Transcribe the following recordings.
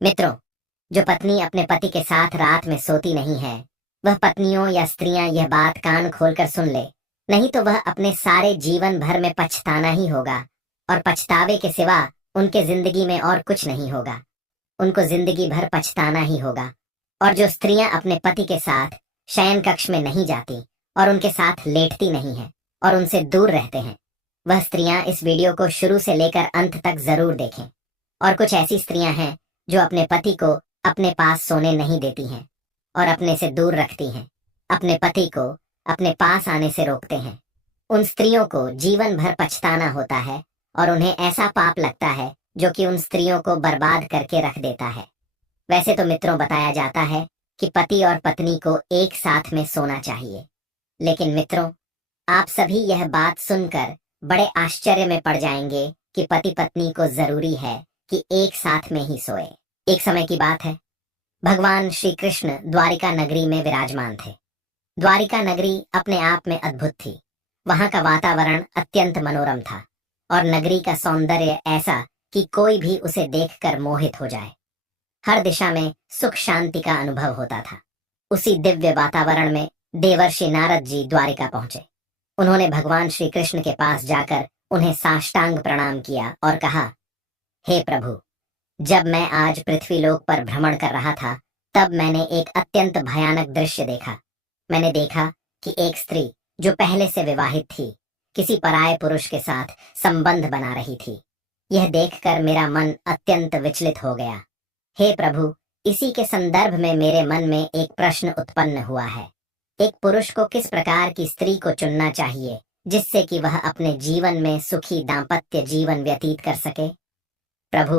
मित्रों, जो पत्नी अपने पति के साथ रात में सोती नहीं है, वह पत्नियों या स्त्रियां यह बात कान खोलकर सुन ले, नहीं तो वह अपने सारे जीवन भर में पछताना ही होगा, और पछतावे के सिवा उनके जिंदगी में और कुछ नहीं होगा। उनको जिंदगी भर पछताना ही होगा। और जो स्त्रियां अपने पति के साथ शयन कक्ष में नहीं जाती और उनके साथ लेटती नहीं है और उनसे दूर रहते हैं, वह स्त्रियां इस वीडियो को शुरू से लेकर अंत तक जरूर देखें। और कुछ ऐसी स्त्रियां हैं जो अपने पति को अपने पास सोने नहीं देती हैं और अपने से दूर रखती हैं, अपने पति को अपने पास आने से रोकते हैं। उन स्त्रियों को जीवन भर पछताना होता है और उन्हें ऐसा पाप लगता है जो कि उन स्त्रियों को बर्बाद करके रख देता है। वैसे तो मित्रों, बताया जाता है कि पति और पत्नी को एक साथ में सोना चाहिए, लेकिन मित्रों, आप सभी यह बात सुनकर बड़े आश्चर्य में पड़ जाएंगे कि पति पत्नी को जरूरी है कि एक साथ में ही सोए। एक समय की बात है, भगवान श्री कृष्ण द्वारिका नगरी में विराजमान थे। द्वारिका नगरी अपने आप में अद्भुत थी। वहां का वातावरण अत्यंत मनोरम था और नगरी का सौंदर्य ऐसा कि कोई भी उसे देखकर मोहित हो जाए। हर दिशा में सुख शांति का अनुभव होता था। उसी दिव्य वातावरण में देवर्षि नारद जी द्वारिका पहुंचे। उन्होंने भगवान श्री कृष्ण के पास जाकर उन्हें साष्टांग प्रणाम किया और कहा, हे प्रभु, जब मैं आज पृथ्वीलोक पर भ्रमण कर रहा था, तब मैंने एक अत्यंत भयानक दृश्य देखा। मैंने देखा कि एक स्त्री जो पहले से विवाहित थी, किसी पराये पुरुष के साथ संबंध बना रही थी। यह देखकर मेरा मन अत्यंत विचलित हो गया। हे प्रभु, इसी के संदर्भ में मेरे मन में एक प्रश्न उत्पन्न हुआ है। एक पुरुष को किस प्रकार की स्त्री को चुनना चाहिए जिससे कि वह अपने जीवन में सुखी दाम्पत्य जीवन व्यतीत कर सके? प्रभु,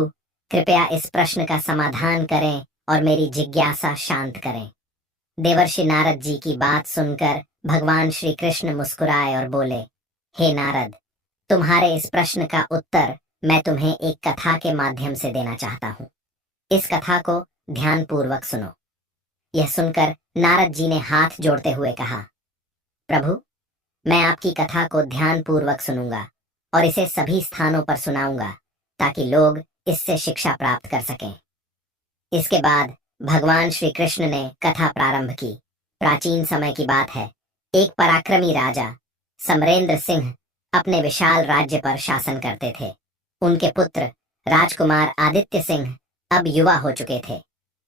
कृपया इस प्रश्न का समाधान करें और मेरी जिज्ञासा शांत करें। देवर्षि नारद जी की बात सुनकर भगवान श्री कृष्ण मुस्कुराए और बोले, हे नारद, तुम्हारे इस प्रश्न का उत्तर मैं तुम्हें एक कथा के माध्यम से देना चाहता हूँ। इस कथा को ध्यानपूर्वक सुनो। यह सुनकर नारद जी ने हाथ जोड़ते हुए कहा, प्रभु, मैं आपकी कथा को ध्यानपूर्वक सुनूंगा और इसे सभी स्थानों पर सुनाऊंगा ताकि लोग इससे शिक्षा प्राप्त कर सकें। इसके बाद भगवान श्री कृष्ण ने कथा प्रारंभ की। प्राचीन समय की बात है। एक पराक्रमी राजा समरेंद्र सिंह अपने विशाल राज्य पर शासन करते थे। उनके पुत्र राजकुमार आदित्य सिंह अब युवा हो चुके थे।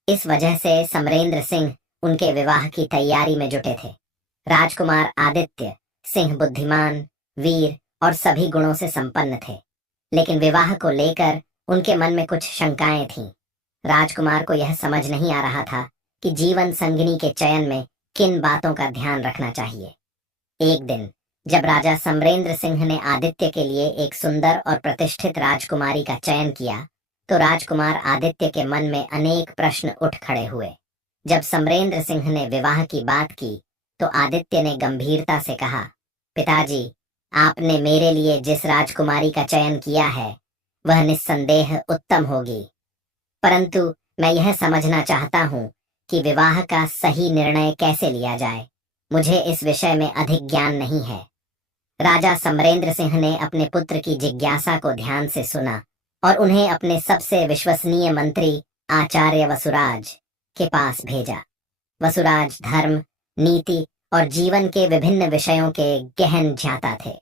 इस वजह से समरेंद्र सिंह उनके विवाह की तैयारी में जुटे थे। राजकुमार आदित्य सिंह बुद्धिमान, वीर और सभी गुणों से संपन्न थे, लेकिन विवाह को लेकर उनके मन में कुछ शंकाएं थीं। राजकुमार को यह समझ नहीं आ रहा था कि जीवन संगिनी के चयन में किन बातों का ध्यान रखना चाहिए। एक दिन जब राजा समरेंद्र सिंह ने आदित्य के लिए एक सुंदर और प्रतिष्ठित राजकुमारी का चयन किया, तो राजकुमार आदित्य के मन में अनेक प्रश्न उठ खड़े हुए। जब समरेंद्र सिंह ने विवाह की बात की, तो आदित्य ने गंभीरता से कहा, पिताजी, आपने मेरे लिए जिस राजकुमारी का चयन किया है, वह निस्संदेह उत्तम होगी, परंतु मैं यह समझना चाहता हूँ कि विवाह का सही निर्णय कैसे लिया जाए। मुझे इस विषय में अधिक ज्ञान नहीं है। राजा समरेंद्र सिंह ने अपने पुत्र की जिज्ञासा को ध्यान से सुना और उन्हें अपने सबसे विश्वसनीय मंत्री आचार्य वसुराज के पास भेजा। वसुराज धर्म, नीति और जीवन के विभिन्न विषयों के गहन ज्ञाता थे।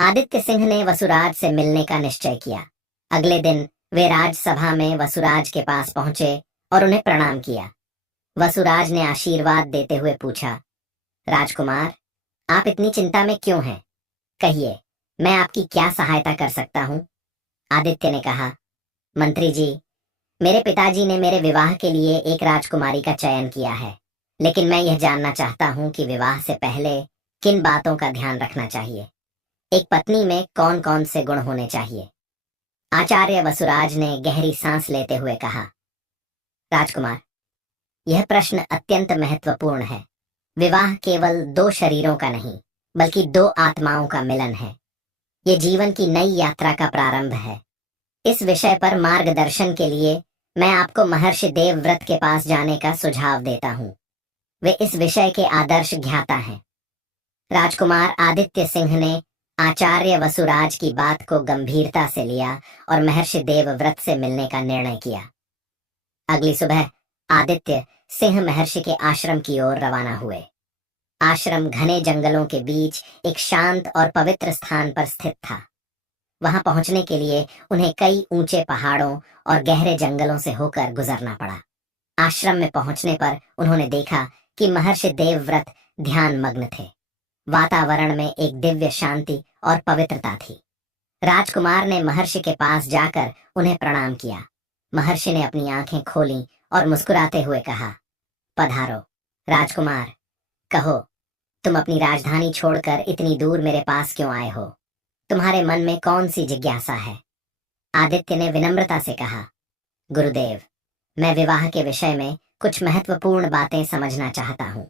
आदित्य सिंह ने वसुराज से मिलने का निश्चय किया। अगले दिन वे राजसभा में वसुराज के पास पहुंचे और उन्हें प्रणाम किया। वसुराज ने आशीर्वाद देते हुए पूछा, राजकुमार, आप इतनी चिंता में क्यों हैं? कहिए, मैं आपकी क्या सहायता कर सकता हूँ? आदित्य ने कहा, मंत्री जी, मेरे पिताजी ने मेरे विवाह के लिए एक राजकुमारी का चयन किया है, लेकिन मैं यह जानना चाहता हूँ कि विवाह से पहले किन बातों का ध्यान रखना चाहिए। एक पत्नी में कौन कौन से गुण होने चाहिए? आचार्य वसुराज ने गहरी सांस लेते हुए कहा, राजकुमार, यह प्रश्न अत्यंत महत्वपूर्ण है। विवाह केवल दो शरीरों का नहीं, बल्कि दो आत्माओं का मिलन है। ये जीवन की नई यात्रा का प्रारंभ है। इस विषय पर मार्गदर्शन के लिए मैं आपको महर्षि देवव्रत के पास जाने का सुझाव देता हूँ। वे इस विषय के आदर्श ज्ञाता हैं। राजकुमार आदित्य सिंह ने आचार्य वसुराज की बात को गंभीरता से लिया और महर्षि देवव्रत से मिलने का निर्णय किया। अगली सुबह आदित्य सिंह महर्षि के आश्रम की ओर रवाना हुए। आश्रम घने जंगलों के बीच एक शांत और पवित्र स्थान पर स्थित था। वहां पहुंचने के लिए उन्हें कई ऊंचे पहाड़ों और गहरे जंगलों से होकर गुजरना पड़ा। आश्रम में पहुंचने पर उन्होंने देखा कि महर्षि देवव्रत ध्यान मग्न थे। वातावरण में एक दिव्य शांति और पवित्रता थी। राजकुमार ने महर्षि के पास जाकर उन्हें प्रणाम किया। महर्षि ने अपनी आंखें खोलीं और मुस्कुराते हुए कहा, पधारो राजकुमार, कहो तुम अपनी राजधानी छोड़कर इतनी दूर मेरे पास क्यों आए हो? तुम्हारे मन में कौन सी जिज्ञासा है? आदित्य ने विनम्रता से कहा, गुरुदेव, मैं विवाह के विषय में कुछ महत्वपूर्ण बातें समझना चाहता हूँ।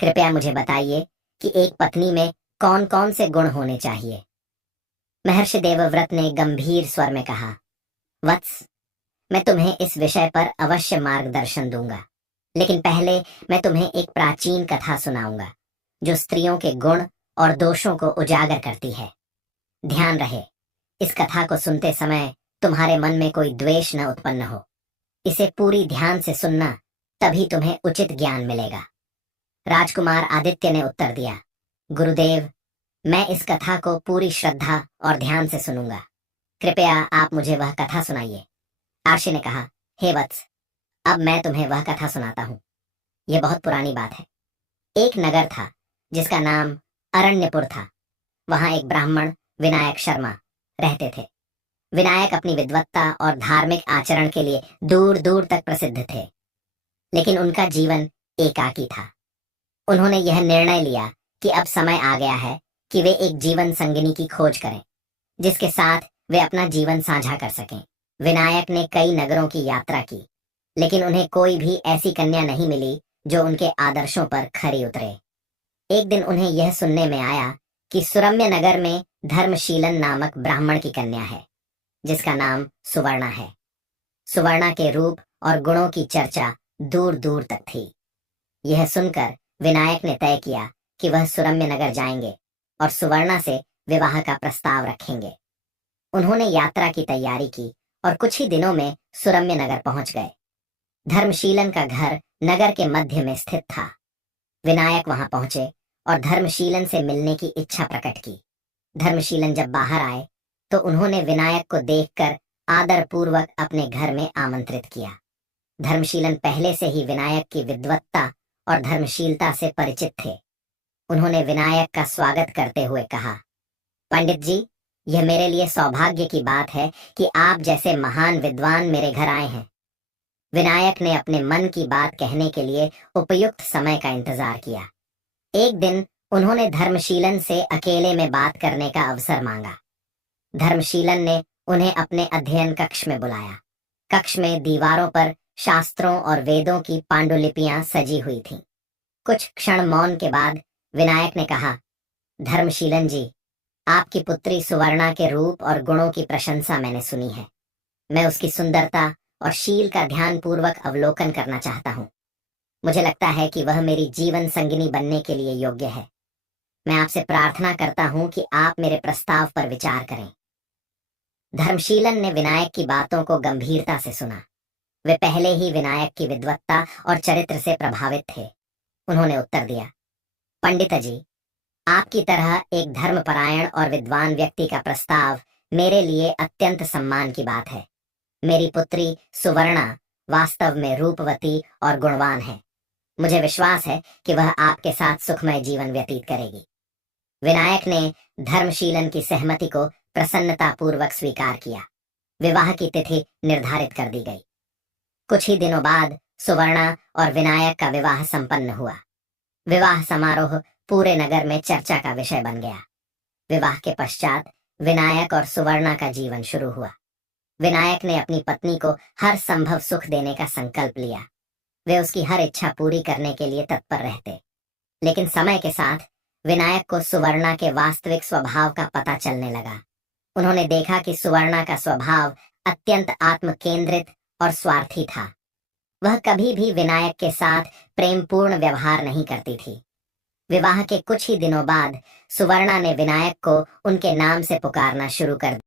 कृपया मुझे बताइए कि एक पत्नी में कौन कौन से गुण होने चाहिए। महर्षि देवव्रत ने गंभीर स्वर में कहा, वत्स, मैं तुम्हें इस विषय पर अवश्य मार्गदर्शन दूंगा, लेकिन पहले मैं तुम्हें एक प्राचीन कथा सुनाऊंगा जो स्त्रियों के गुण और दोषों को उजागर करती है। ध्यान रहे, इस कथा को सुनते समय तुम्हारे मन में कोई द्वेष न उत्पन्न हो। इसे पूरी ध्यान से सुनना, तभी तुम्हें उचित ज्ञान मिलेगा। राजकुमार आदित्य ने उत्तर दिया, गुरुदेव, मैं इस कथा को पूरी श्रद्धा और ध्यान से सुनूंगा। कृपया आप मुझे वह कथा सुनाइए। आर्षि ने कहा, हे वत्स, अब मैं तुम्हें वह कथा सुनाता हूँ। यह बहुत पुरानी बात है। एक नगर था जिसका नाम अरण्यपुर था। वहां एक ब्राह्मण विनायक शर्मा रहते थे। विनायक अपनी विद्वत्ता और धार्मिक आचरण के लिए दूर दूर तक प्रसिद्ध थे, लेकिन उनका जीवन एकाकी था। उन्होंने यह निर्णय लिया कि अब समय आ गया है कि वे एक जीवन संगिनी की खोज करें, जिसके साथ वे अपना जीवन साझा कर सकें। विनायक ने कई नगरों की यात्रा की, लेकिन उन्हें कोई भी ऐसी कन्या नहीं मिली जो उनके आदर्शों पर खरी उतरे। एक दिन उन्हें यह सुनने में आया कि सुरम्य नगर में धर्मशीलन नामक ब्राह्मण की कन्या है, जिसका नाम सुवर्णा है। सुवर्णा के रूप और गुणों की चर्चा दूर दूर तक थी। यह सुनकर विनायक ने तय किया कि वह सुरम्य नगर जाएंगे और सुवर्णा से विवाह का प्रस्ताव रखेंगे। उन्होंने यात्रा की तैयारी की और कुछ ही दिनों में सुरम्य नगर पहुंच गए। धर्मशीलन का घर नगर के मध्य में स्थित था। विनायक वहां पहुंचे और धर्मशीलन से मिलने की इच्छा प्रकट की। धर्मशीलन जब बाहर आए तो उन्होंने विनायक को देखकर आदर पूर्वक अपने घर में आमंत्रित किया। धर्मशीलन पहले से ही विनायक की विद्वत्ता और धर्मशीलता से परिचित थे। उन्होंने विनायक का स्वागत करते हुए कहा, पंडित जी, यह मेरे लिए सौभाग्य की बात है कि आप जैसे महान विद्वान मेरे घर आए हैं। विनायक ने अपने मन की बात कहने के लिए उपयुक्त समय का इंतजार किया। एक दिन उन्होंने धर्मशीलन से अकेले में बात करने का अवसर मांगा। धर्मशीलन ने उन्हें अपने अध्ययन कक्ष में बुलाया। कक्ष में दीवारों पर शास्त्रों और वेदों की पांडुलिपियां सजी हुई थीं। कुछ क्षण मौन के बाद विनायक ने कहा, धर्मशीलन जी, आपकी पुत्री सुवर्णा के रूप और गुणों की प्रशंसा मैंने सुनी है। मैं उसकी सुंदरता और शील का ध्यानपूर्वक अवलोकन करना चाहता हूँ। मुझे लगता है कि वह मेरी जीवन संगिनी बनने के लिए योग्य है। मैं आपसे प्रार्थना करता हूँ कि आप मेरे प्रस्ताव पर विचार करें। धर्मशीलन ने विनायक की बातों को गंभीरता से सुना। वे पहले ही विनायक की विद्वत्ता और चरित्र से प्रभावित थे। उन्होंने उत्तर दिया, पंडित जी, आपकी तरह एक धर्मपरायण और विद्वान व्यक्ति का प्रस्ताव मेरे लिए अत्यंत सम्मान की बात है। मेरी पुत्री सुवर्णा वास्तव में रूपवती और गुणवान है। मुझे विश्वास है कि वह आपके साथ सुखमय जीवन व्यतीत करेगी। विनायक ने धर्मशीलन की सहमति को प्रसन्नतापूर्वक स्वीकार किया। विवाह की तिथि निर्धारित कर दी गई। कुछ ही दिनों बाद सुवर्णा और विनायक का विवाह संपन्न हुआ। विवाह समारोह पूरे नगर में चर्चा का विषय बन गया। विवाह के पश्चात विनायक और सुवर्णा का जीवन शुरू हुआ। विनायक ने अपनी पत्नी को हर संभव सुख देने का संकल्प लिया। वे उसकी हर इच्छा पूरी करने के लिए तत्पर रहते। लेकिन समय के साथ विनायक को सुवर्णा के वास्तविक स्वभाव का पता चलने लगा। उन्होंने देखा कि सुवर्णा का स्वभाव अत्यंत आत्म केंद्रित और स्वार्थी था। वह कभी भी विनायक के साथ प्रेमपूर्ण व्यवहार नहीं करती थी। विवाह के कुछ ही दिनों बाद सुवर्णा ने विनायक को उनके नाम से पुकारना शुरू कर